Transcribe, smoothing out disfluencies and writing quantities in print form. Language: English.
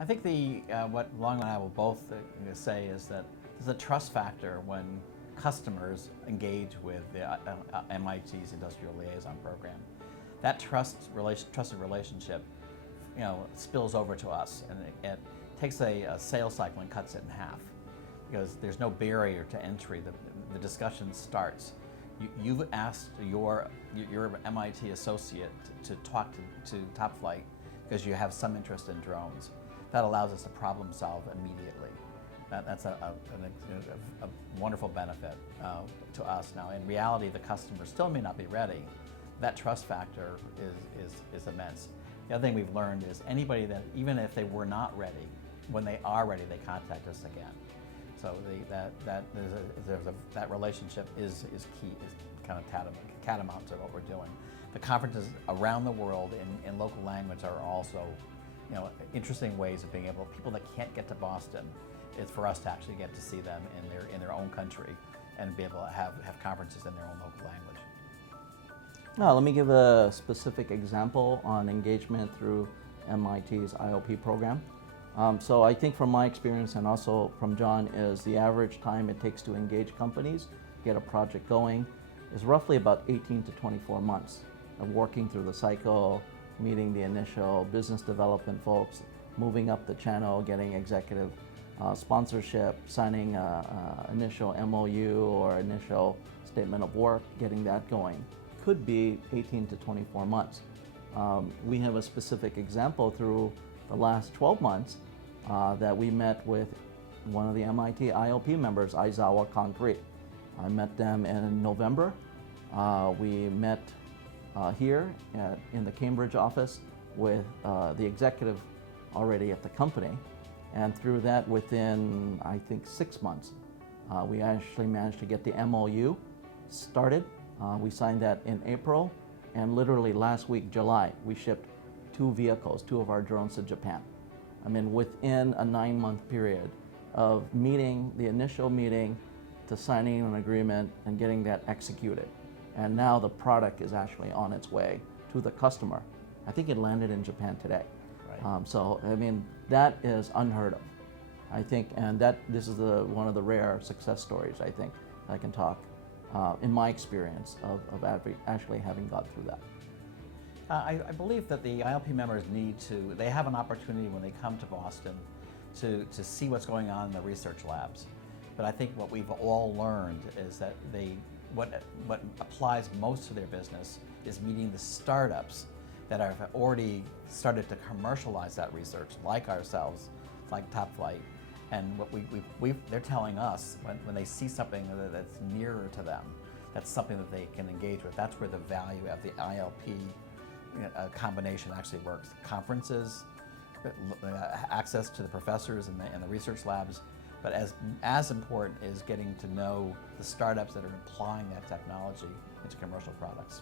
I think what Long and I will both say is that there's a trust factor when customers engage with the MIT's Industrial Liaison Program. That trusted relationship, spills over to us, and it takes a sales cycle and cuts it in half, because there's no barrier to entry. The discussion starts. You've asked your MIT associate to talk to Top Flight because you have some interest in drones. That allows us to problem solve immediately. That's a wonderful benefit to us. Now, in reality, the customer still may not be ready. That trust factor is immense. The other thing we've learned is anybody that, even if they were not ready, when they are ready, they contact us again. So that relationship is key, is kind of catamount to what we're doing. The conferences around the world in local language are also, interesting ways of being able, people that can't get to Boston, it's for us to actually get to see them in their own country and be able to have conferences in their own local language. Now, let me give a specific example on engagement through MIT's ILP program. So I think from my experience and also from John is the average time it takes to engage companies, get a project going, is roughly about 18 to 24 months of working through the cycle, meeting the initial business development folks, moving up the channel, getting executive sponsorship, signing initial MOU or initial statement of work, getting that going. Could be 18 to 24 months. We have a specific example through the last 12 months that we met with one of the MIT ILP members, Aizawa Concrete. I met them in November. We met here in the Cambridge office with the executive already at the company. And through that, within, I think, 6 months, we actually managed to get the MOU started. We signed that in April, and literally last week, July, we shipped 2 vehicles, 2 of our drones to Japan. I mean, within a 9-month period of meeting, the initial meeting, to signing an agreement and getting that executed. And now the product is actually on its way to the customer. I think it landed in Japan today. Right. So, I mean, that is unheard of, I think, and this is one of the rare success stories, I think, I can talk in my experience of actually having got through that. I believe that the ILP members they have an opportunity when they come to Boston to see what's going on in the research labs. But I think what we've all learned is that what applies most to their business is meeting the startups that have already started to commercialize that research, like ourselves, like Top Flight. And what they're telling us when they see something that's nearer to them, that's something that they can engage with. That's where the value of the ILP combination actually works. Conferences, access to the professors and the research labs, but as important is getting to know the startups that are applying that technology into commercial products.